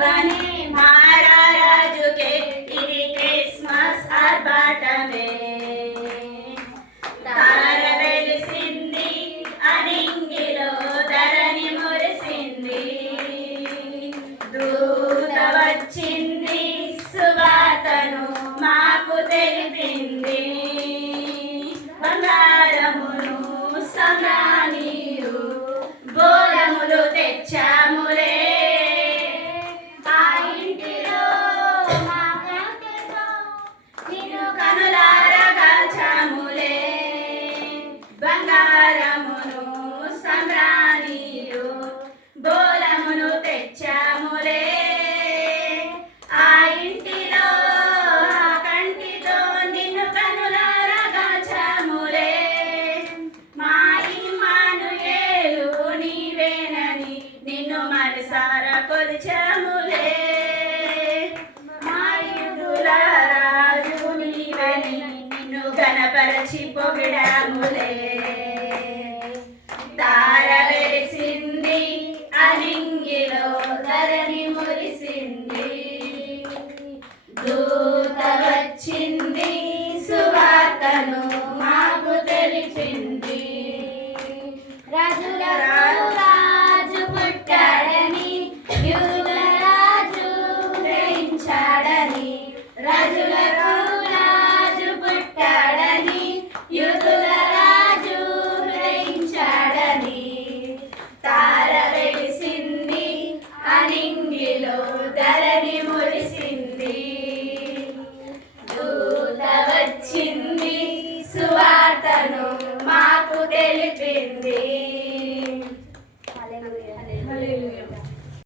बने महाराज के ఇది క్రిస్మస్ ఆర్భాటమే తార వెలిసింది అనింగిలో ధరణి మురిసింది దూత వచ్చింది సువార్తను మాకు తెలిపింది బంగారమును సమ్రాణియు బోరములు తెచ్చాములే ఆ ఇంటిలో మా కాంతితో నిన్ను కనులారా కాల్చాములే బంగారమును సమ్రాణియు బోరమును తెచ్చాములే ఆ ఇంటిలో ఆ కంటితో నిన్ను కనులారా కాల్చాములే మా ఇమ్మానుయేలు నీవేనని నిన్ను మనసారా కొలిచాములే మా యుదుల రాజు నీవని నిన్ను గణపరచి పొగిడా